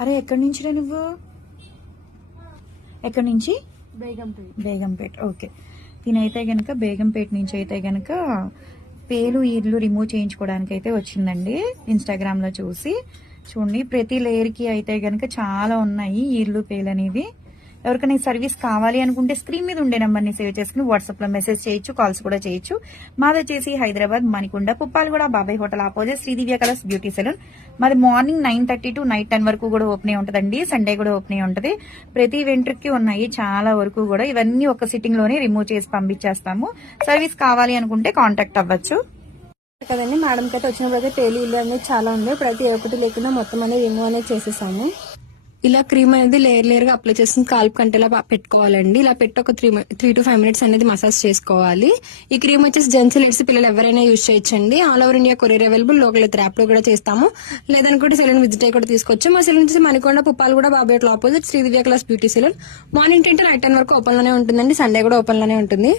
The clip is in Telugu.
అరే ఎక్కడి నుంచి రా నువ్వు? ఎక్కడి నుంచి? బేగంపేట్. ఓకే. తినైతే గనక బేగంపేట నుంచి అయితే గనక పేలు ఈర్లు రిమూవ్ చేయించుకోవడానికి అయితే వచ్చిందండి. ఇన్స్టాగ్రామ్ లో చూసి చూడండి, ప్రతి లేయర్ కి అయితే గనక చాలా ఉన్నాయి ఈర్లు పేలు అనేవి. ఎవరికైనా సర్వీస్ కావాలి అనుకుంటే స్క్రీన్ మీద ఉండే నెంబర్ ని సేవ్ చేసుకుని వాట్సాప్ లో మెసేజ్ చేయొచ్చు, కాల్స్ కూడా చేయొచ్చు. మాది వచ్చేసి Hyderabad Manikonda Puppalaguda Babai hotel opposite Sridivya colours beauty salon. మాది మార్నింగ్ 9:30 to నైట్ 10 వరకు కూడా ఓపెన్ ఉంటదండి. సండే కూడా ఓపెన్ ఉంటది. ప్రతి వెంట్రుకి ఉన్నాయి చాలా వరకు కూడా. ఇవన్నీ ఒక సిట్టింగ్ లోనే రిమూవ్ చేసి పంపించేస్తాము. సర్వీస్ కావాలి అనుకుంటే కాంటాక్ట్ అవ్వచ్చు కదండి. మేడంకి అయితే వచ్చినప్పుడు అయితే పేలు ఇల్లు అనేది చాలా ఉంది. ప్రతి ఒక్కటి లేకుండా మొత్తం అనేది రిమూవ్ అనేది చేసేసాము. ఇలా క్రీమ్ అనేది లేయర్ గా అప్లై చేసి కాల్పు కంటేలా పెట్టుకోవాలండి. ఇలా పెట్టి ఒక 3 to 5 minutes అనేది మసాజ్ చేసుకోవాలి. ఈ క్రీమ్ వచ్చేసి జెంట్స్ లేడీస్ పిల్లలు ఎవరైనా యూజ్ చేయొచ్చండి. All over India courier available. Local అయితే యాప్ లో కూడా చేస్తాము. లేదనుకుంటే సెలూన్ విజిట్ అయ్యి కూడా తీసుకోవచ్చు. మా సెలూన్ వచ్చేసి Manikonda Puppalaguda Babai hotel opposite Sridivya colours beauty salon. Morning 10 to night 10 వరకు ఓపెన్ లోనే ఉంటుందండి. సండే కూడా ఓపెన్ లోనే ఉంటుంది.